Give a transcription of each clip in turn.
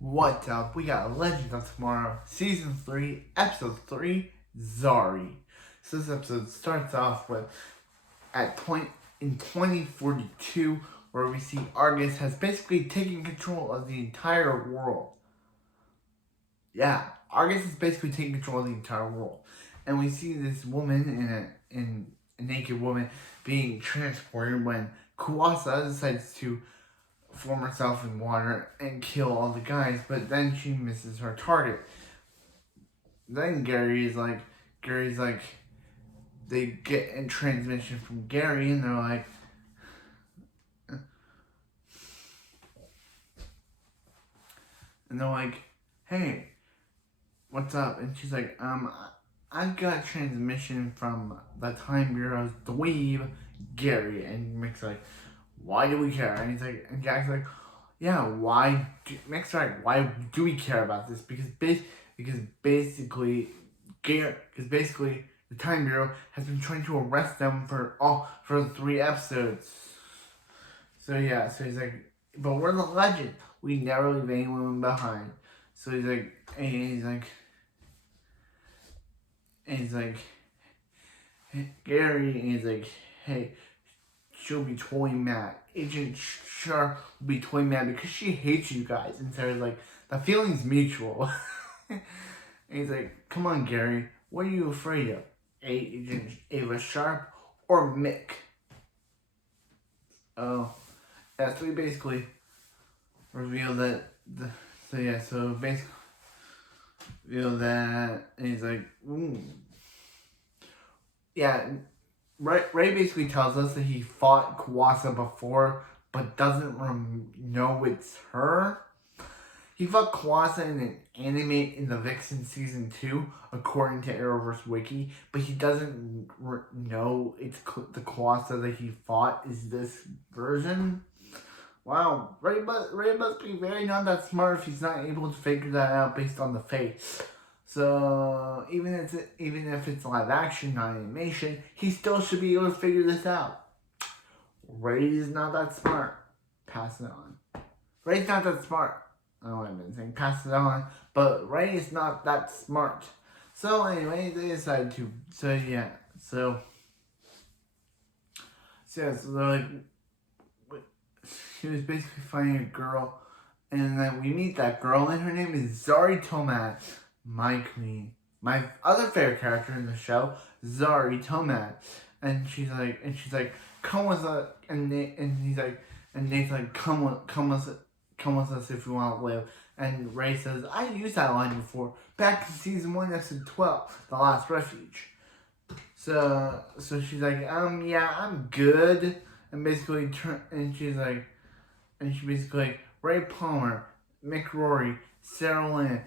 What's up? We got Legends of Tomorrow, Season 3, Episode 3, Zari. So this episode starts off with in 2042, where we see Argus has basically taken control of the entire world. Yeah, Argus is basically taking control of the entire world. And we see this woman in a naked woman being transported when Kuwasa decides to form herself in water and kill all the guys, but then she misses her target. Then Gary's like, they get a transmission from Gary and they're like, hey, what's up? And she's like, I got a transmission from the Time Bureau's dweeb, Gary. And Mick's like, why do we care? And he's like, and Jack's like, yeah, Mick's like, why do we care about this? Because basically the Time Bureau has been trying to arrest them for 3 episodes. So yeah, so he's like, but we're the legend. We never leave anyone behind. So he's like, Gary, and he's like, hey, she'll be totally mad. Agent Sharp will be totally mad because she hates you guys. And Sarah's like, the feeling's mutual. And he's like, come on, Gary, what are you afraid of? Agent Ava Sharp or Mick? Oh, yeah, so we basically reveal that, and he's like, ooh. Yeah, Ray basically tells us that he fought Kuwasa before, but doesn't know it's her. He fought Kuwasa in an anime in the Vixen Season 2, according to Arrowverse Wiki, but he doesn't know it's the Kuwasa that he fought is this version. Wow, Ray must be very not that smart if he's not able to figure that out based on the face. So even if it's live action, not animation, he still should be able to figure this out. Ray is not that smart. Pass it on. Ray's not that smart. I don't know what I've been saying. Pass it on. But Ray is not that smart. So anyway, they decided to. So they're like, she was basically finding a girl, and then we meet that girl, and her name is Zari Tomad. My queen. My other favorite character in the show, Zari Tomad. And she's like, come with us, and Nate's like, come with us if you want to live. And Ray says, I used that line before, back in Season 1, Episode 12, The Last Refuge. So she's like, yeah, I'm good. And basically, she basically like, Ray Palmer, Mick Rory, Sarah Lynn,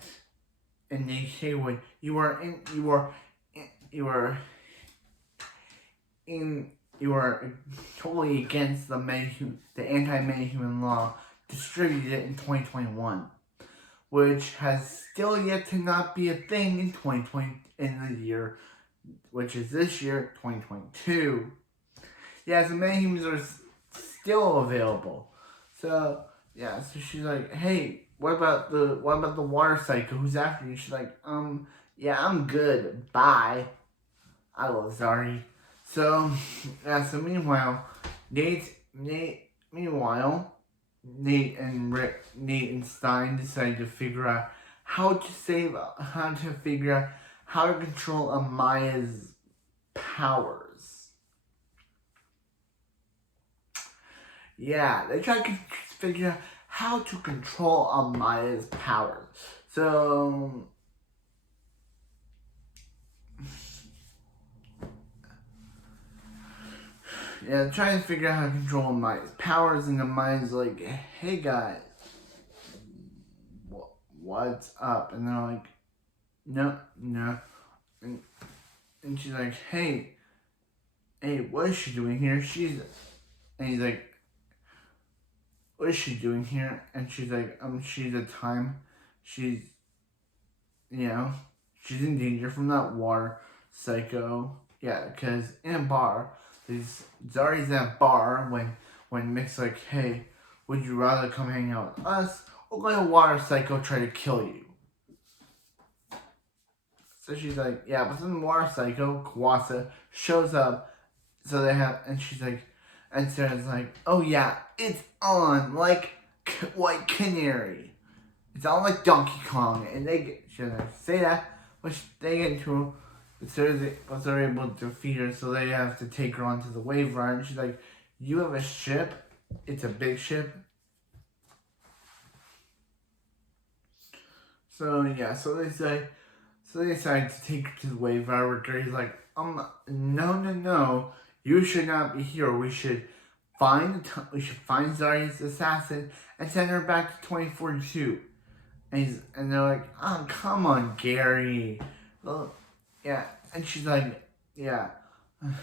and Nate Haywood, you are totally against the anti-metahuman law distributed in 2021, which has still yet to not be a thing in 2020 in the year, which is this year, 2022. Yeah, so metahumans are still available. So yeah, so she's like, hey, what about the water psycho who's after you? She's like, yeah, I'm good. Bye. I love Zari. So yeah, so meanwhile, Nate and Stein decided to figure out how to control Amaya's powers. Yeah, they tried to figure out how to control Amaya's powers. So yeah, trying to figure out how to control Amaya's powers, and Amaya's like, hey guys, what's up? And they're like, no. And she's like, hey, what is she doing here? And he's like, what is she doing here? And she's like, she's she's in danger from that water psycho. Yeah, because in a bar, Zari's in a bar when Mick's like, hey, would you rather come hang out with us we're going to water cycle try to kill you. So she's like, yeah, but then the water cycle, Kawasa, shows up. So they have, and she's like, and Sarah's like, oh yeah, it's on, like White Canary. It's on like Donkey Kong. And she doesn't say that, but they get into but they're able to defeat her, so they have to take her onto the wave ride. And she's like, you have a ship? It's a big ship. So yeah, so they decide to take her to the wave ride. He's like, no, you should not be here. We should find Zari's assassin and send her back to 2042. And they're like, oh, come on, Gary. Well, yeah. And she's like, yeah. And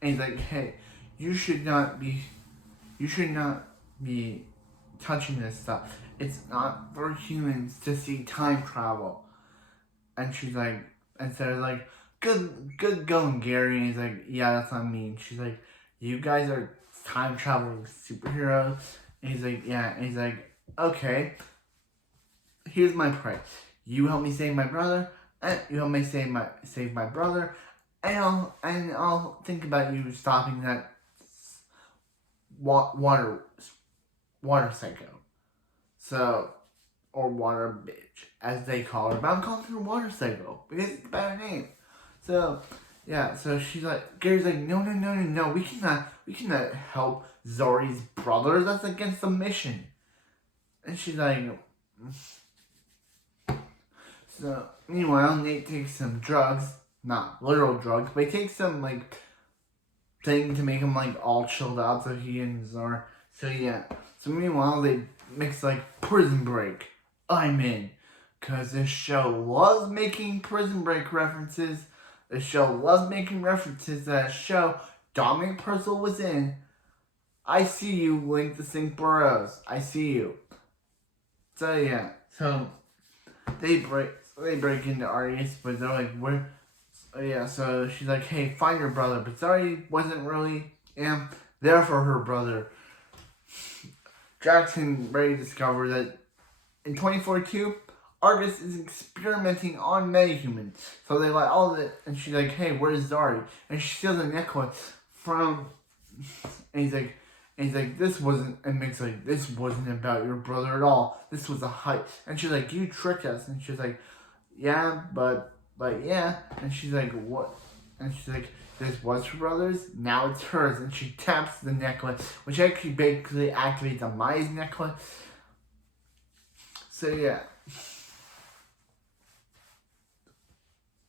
he's like, hey, you should not be touching this stuff. It's not for humans to see time travel. And she's like, and Sarah's like, good going, Gary. And he's like, yeah, that's what I mean. She's like, you guys are time traveling superheroes. And he's like, yeah. And he's like, okay. Here's my price. You help me save my brother, and you help me save my brother, and I'll think about you stopping that water psycho. So, or water bitch, as they call her. But I'm calling her water psycho because it's a better name. So, yeah. So she's like, Gary's like, no. We cannot help Zari's brother. That's against the mission. And she's like. So, meanwhile, Nate takes some drugs, not literal drugs, but he takes some, like, thing to make him, like, all chilled out, so he and Zara, so yeah. So, meanwhile, they mix, like, Prison Break. I'm in. Because this show loves making Prison Break references. This show loves making references to that show Dominic Purcell was in. I see you, Link the Sink Burrows. I see you. So, yeah. So, they break into Arias, but they're like, where? Yeah, so she's like, hey, find your brother. But Zari wasn't really there for her brother. Jackson and Ray discover that in 2042, Argus is experimenting on metahumans. So they like all that, and she's like, hey, where's Zari? And she steals a necklace from, and he's like, this wasn't, and Mick's like, this wasn't about your brother at all. This was a hype. And she's like, you tricked us. And she's like, yeah, but yeah. And she's like, what? And she's like, this was her brother's, now it's hers. And she taps the necklace, which actually basically activates Amaya's necklace. So yeah.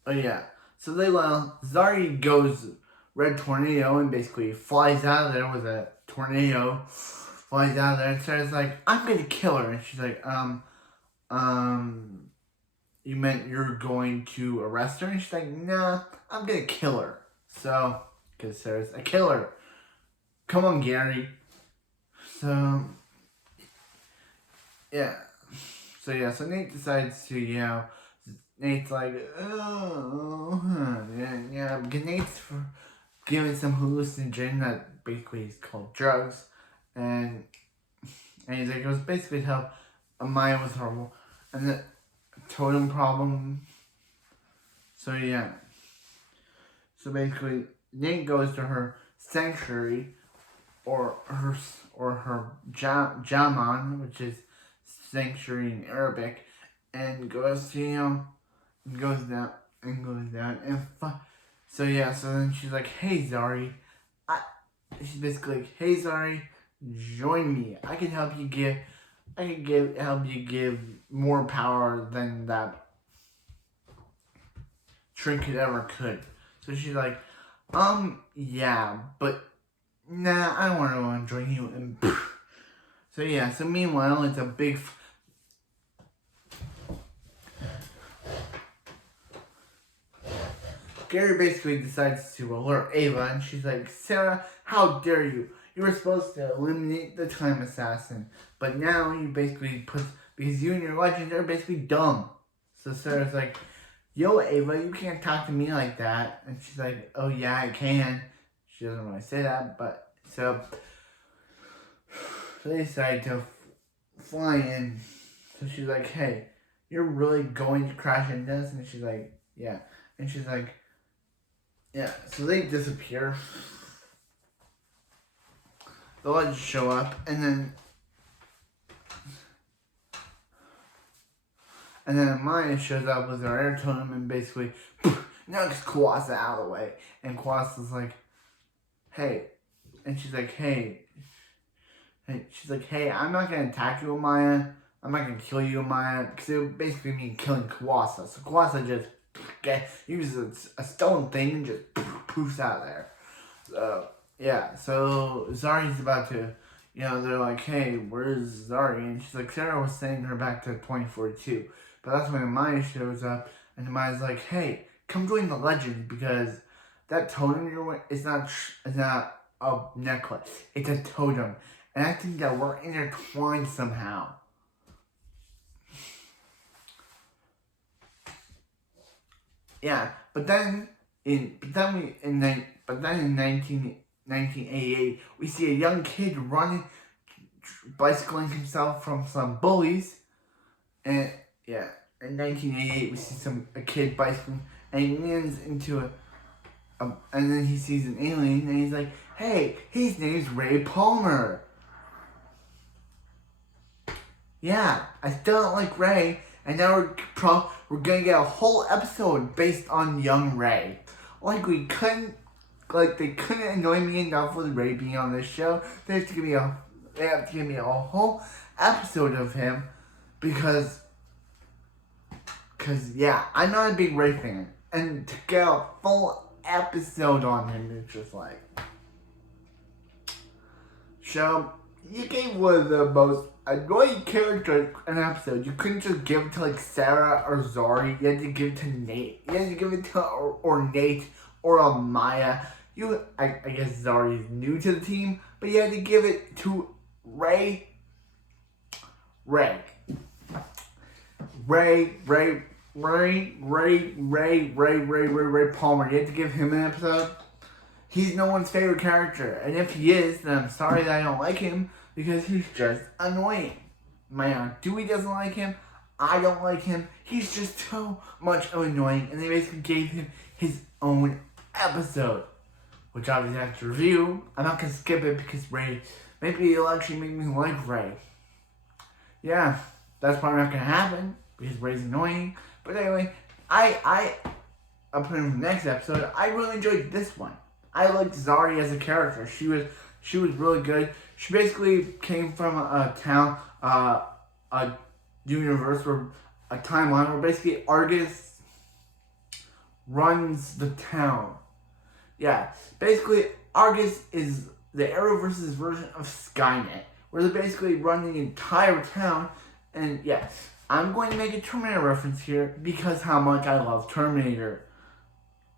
Oh yeah. So Zari goes Red Tornado and basically flies out of there with a tornado. Flies out of there and says like, I'm gonna kill her. And she's like, you meant you're going to arrest her? And she's like, nah, I'm gonna kill her. So, because Sarah's a killer. Come on, Gary. So, yeah. So Nate decides to, Nate's like, Nate's for giving some hallucinogen that basically is called drugs. And he's like, it was basically to help Amaya with her, and the totem problem. So yeah. So basically, Nate goes to her sanctuary, or her Jaman, which is sanctuary in Arabic, and goes to goes down. So then she's like, hey Zari, she's basically like, hey Zari, join me. I can help you give more power than that trinket ever could. So she's like, yeah, but nah, I don't want to join you. And so meanwhile, it's a big. Gary basically decides to alert Ava, and she's like, Sarah, how dare you? You were supposed to eliminate the time assassin, but now you basically because you and your legends are basically dumb. So Sarah's like, yo, Ava, you can't talk to me like that. And she's like, oh yeah, I can. She doesn't really say that, but so they decide to fly in So she's like, hey, you're really going to crash into us? And she's like, yeah. And she's like, yeah. So they disappear. The legends show up, and then Maya shows up with her air totem and basically knocks Kuwasa out of the way. And Kuwasa's like, hey. And she's like, hey. She's like, hey, I'm not going to attack you, Maya. I'm not going to kill you, Maya. Because it would basically mean killing Kuwasa. So Kuwasa just uses a stone thing and just poofs out of there. So, yeah. So Zari's about to, they're like, hey, where's Zari? And she's like, Sarah was sending her back to 2042. But that's when Maya shows up. And Maya's like, hey, come join the legend. Because that totem you're wearing is not a necklace. It's a totem. And I think that we're intertwined somehow. Yeah, but then in 1988, we see a young kid running, bicycling himself from some bullies, and yeah, in 1988 we see a kid bicycling, and he lands into and then he sees an alien, and he's like, hey, his name's Ray Palmer. Yeah, I still don't like Ray, and now we're gonna get a whole episode based on young Ray. They couldn't annoy me enough with Ray being on this show. They have to give me a whole episode of him because yeah, I'm not a big Ray fan, and to get a full episode on him, it's just like, show. You gave one of the most annoying characters an episode. You couldn't just give it to like Sarah or Zari. You had to give it to Nate. You had to give it to or Nate or Maya. I guess Zari is new to the team, but you had to give it to Ray Palmer. You had to give him an episode. He's no one's favorite character, and if he is, then I'm sorry that I don't like him, because he's just annoying. My Aunt Dewey doesn't like him, I don't like him, he's just so much annoying, and they basically gave him his own episode, which obviously I have to review. I'm not going to skip it, because maybe it'll actually make me like Ray. Yeah, that's probably not going to happen, because Ray's annoying, but anyway, I'll put in the next episode. I really enjoyed this one. I liked Zari as a character. She was really good. She basically came from a town, a universe where a timeline where basically Argus runs the town. Yeah, basically Argus is the Arrowverse's version of Skynet, where they basically run the entire town. And yeah, I'm going to make a Terminator reference here because how much I love Terminator.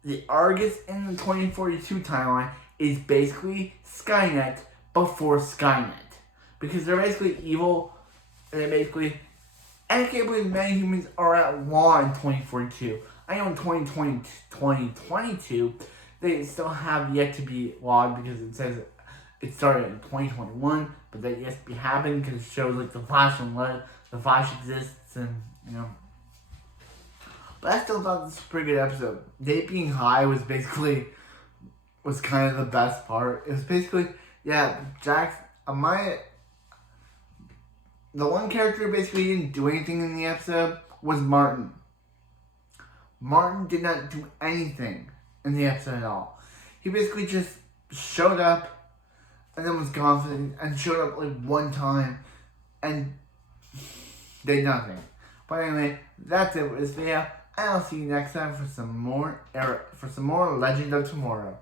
The Argus in the 2042 timeline is basically Skynet before Skynet. Because they're basically evil, and I can't believe many humans are at law in 2042. I know in 2022, they still have yet to be lawed because it says it started in 2021, but that yet to be happening because it shows like the Flash exists, and But I still thought this was a pretty good episode. Nate being high was kind of the best part. It was basically, yeah, the one character who basically didn't do anything in the episode was Martin. Martin did not do anything in the episode at all. He basically just showed up and then was gone and showed up like one time and did nothing. But anyway, that's it for this video. I'll see you next time for some more Legend of Tomorrow.